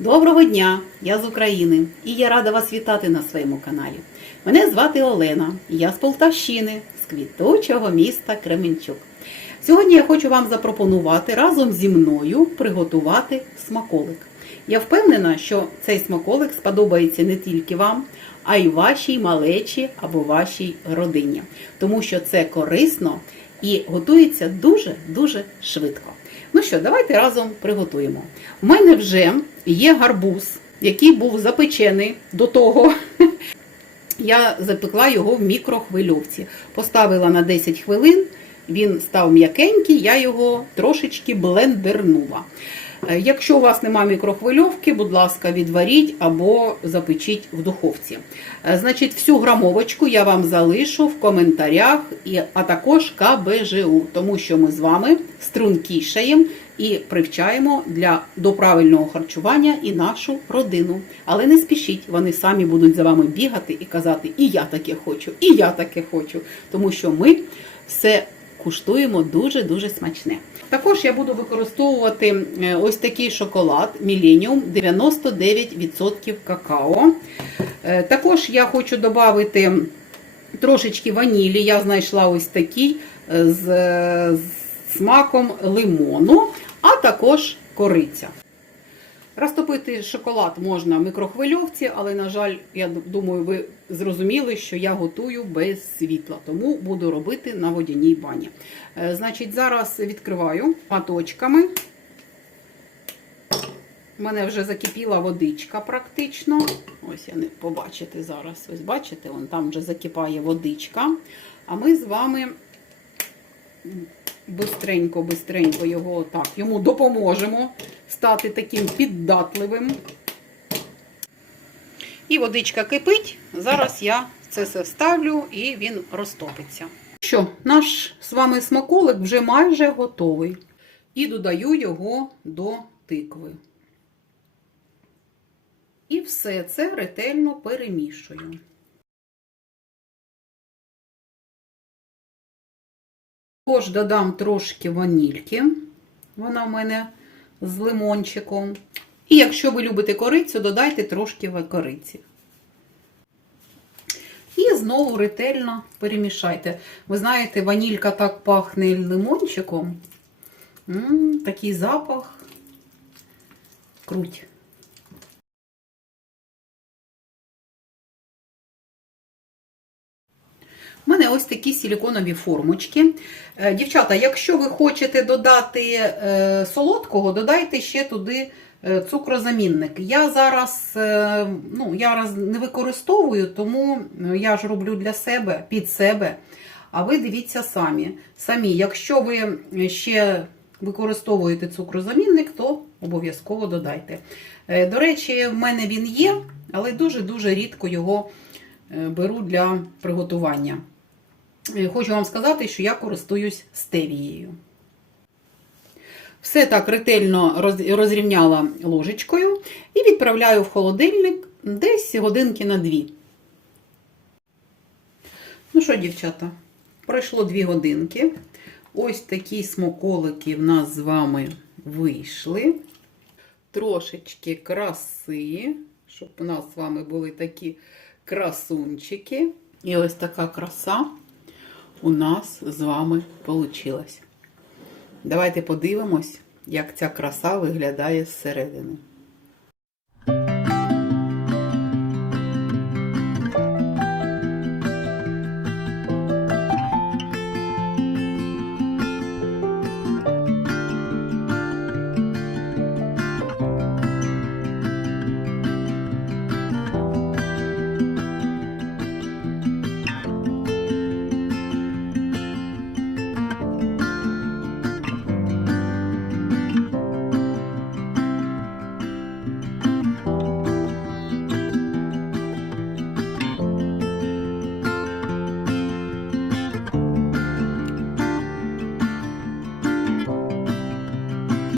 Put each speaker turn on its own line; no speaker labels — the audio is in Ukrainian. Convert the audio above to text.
Доброго дня! Я з України і я рада вас вітати на своєму каналі. Мене звати Олена, я з Полтавщини, з квіточого міста Кременчук. Сьогодні я хочу вам запропонувати разом зі мною приготувати смаколик. Я впевнена, що цей смаколик сподобається не тільки вам, а й вашій малечі або вашій родині, тому що це корисно і готується дуже-дуже швидко. Ну що, давайте разом приготуємо. У мене вже є гарбуз, який був запечений до того. Я запекла його в мікрохвильовці. Поставила на 10 хвилин, він став м'якенький, я його трошечки блендернула. Е, Якщо у вас немає мікрохвильовки, будь ласка, відваріть або запечіть в духовці. Е, Значить, всю грамовочку я вам залишу в коментарях, а також КБЖУ, тому що ми з вами стрункішаємо і привчаємо для, до правильного харчування і нашу родину. Але не спішіть, вони самі будуть за вами бігати і казати, і я таке хочу, і я таке хочу, тому що ми все куштуємо дуже-дуже смачне. Також я буду використовувати е, ось такий шоколад Millennium 99% какао. Е, Також я хочу додати трошечки ванілі. Я знайшла ось такий е, з, з смаком лимону, а також кориця. Розтопити шоколад можна в мікрохвильовці, але, на жаль, я думаю, ви зрозуміли, що я готую без світла, тому буду робити на водяній бані. Е, Значить, зараз відкриваю маточками. У мене вже закипіла водичка практично. Ось я не побачите зараз. Ось бачите, вон там вже закипає водичка. А ми з вами бистренько, бистренько його так, йому допоможемо стати таким піддатливим. І водичка кипить. Зараз я це все ставлю і він розтопиться. Що, наш з вами смаколик вже майже готовий. І додаю його до тикви. І все це ретельно перемішую. Також додам трошки ванільки. Вона в мене з лимончиком. І якщо ви любите корицю, додайте трошки кориці. І знову ретельно перемішайте. Ви знаєте, ванілька так пахне лимончиком. М, такий запах. Круть. У мене ось такі силіконові формочки. Е, Дівчата, якщо ви хочете додати е, солодкого, додайте ще туди е, цукрозамінник. Я зараз ну, я раз не використовую, тому я ж роблю для себе, під себе. А ви дивіться самі. самі. Якщо ви ще використовуєте цукрозамінник, то обов'язково додайте. До речі, в мене він є, але дуже-дуже рідко його беру для приготування. Е, Хочу вам сказати, що я користуюсь стевією. Все так ретельно розрівняла ложечкою і відправляю в холодильник десь годинки на дві. Ну що, дівчата, пройшло дві годинки. Ось такі смаколики в нас з вами вийшли. Трошечки краси, щоб у нас з вами були такі красунчики. І ось така краса у нас з вами вийшла. Давайте подивимось, як ця краса виглядає зсередини.